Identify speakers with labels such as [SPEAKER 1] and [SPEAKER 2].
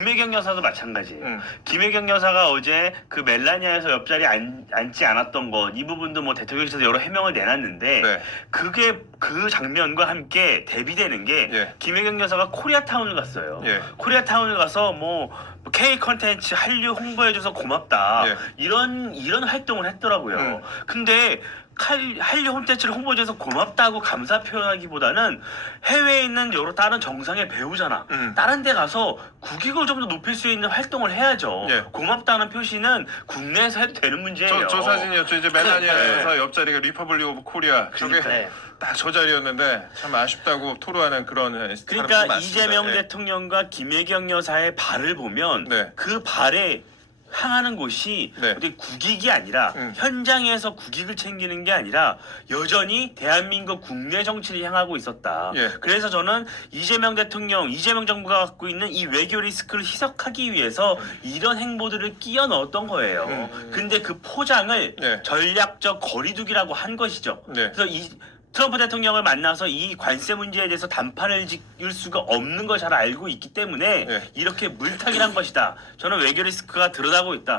[SPEAKER 1] 김혜경 여사도 마찬가지예요.
[SPEAKER 2] 음.
[SPEAKER 1] 김혜경 여사가 어제 그 멜라니아에서 옆자리에 앉, 앉지 않았던 것 이 부분도 뭐 대통령실에서 여러 해명을 내놨는데
[SPEAKER 2] 네.
[SPEAKER 1] 그게 그 장면과 함께 대비되는 게
[SPEAKER 2] 예.
[SPEAKER 1] 김혜경 여사가 코리아타운을 갔어요.
[SPEAKER 2] 예.
[SPEAKER 1] 코리아타운을 가서 뭐 K 컨텐츠 한류 홍보해줘서 고맙다
[SPEAKER 2] 예.
[SPEAKER 1] 이런 이런 활동을 했더라고요.
[SPEAKER 2] 음.
[SPEAKER 1] 근데 칼- 한류 콘텐츠를 홍보해줘서 고맙다고 감사 표현하기보다는 해외에 있는 여러 다른 정상의 배우잖아.
[SPEAKER 2] 음.
[SPEAKER 1] 다른 데 가서 국익을 좀 더 높일 수 있는 활동을 해야죠.
[SPEAKER 2] 예.
[SPEAKER 1] 고맙다는 표시는 국내에서 해도 되는 문제예요.
[SPEAKER 2] 저, 저 사진이었죠. 이제 멜라니아에서 옆자리가 리퍼블릭 오브 코리아. 저게
[SPEAKER 1] 네.
[SPEAKER 2] 딱저 자리였는데 참 아쉽다고 토로하는 그런
[SPEAKER 1] 그러니까. 이재명
[SPEAKER 2] 예.
[SPEAKER 1] 대통령과 김혜경 여사의 발을 보면
[SPEAKER 2] 네.
[SPEAKER 1] 그 발에 향하는 곳이
[SPEAKER 2] 네.
[SPEAKER 1] 어디 국익이 아니라
[SPEAKER 2] 음.
[SPEAKER 1] 현장에서 국익을 챙기는 게 아니라 여전히 대한민국 국내 정치를 향하고 있었다.
[SPEAKER 2] 예.
[SPEAKER 1] 그래서 저는 이재명 대통령, 이재명 정부가 갖고 있는 이 외교 리스크를 희석하기 위해서 이런 행보들을 끼워 넣었던 거예요.
[SPEAKER 2] 음.
[SPEAKER 1] 근데 그 포장을
[SPEAKER 2] 네.
[SPEAKER 1] 전략적 거리두기라고 한 것이죠.
[SPEAKER 2] 네.
[SPEAKER 1] 그래서 이 트럼프 대통령을 만나서 이 관세 문제에 대해서 단판을 지을 수가 없는 걸 잘 알고 있기 때문에
[SPEAKER 2] 네.
[SPEAKER 1] 이렇게 물타기를 한 것이다. 저는 외교 리스크가 드러나고 있다.